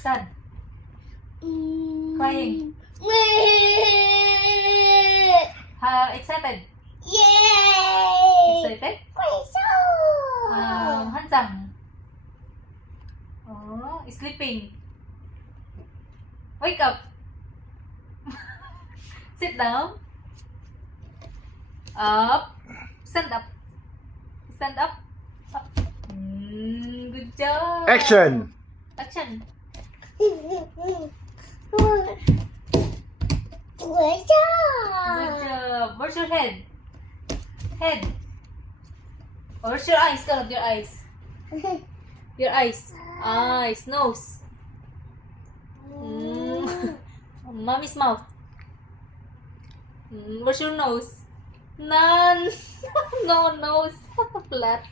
Sad. Crying. Excited. Excited? Handsome. Oh, sleeping. Wake up. Sit down. Up. Stand up. Stand up. Up. Good job. Action! Action. Good Good job. job. Where's your head? Head. Oh, where's your eyes? Count your eyes. Your eyes. Eyes. Nose. Mommy's mouth. Where's your nose? None. No nose. Flat.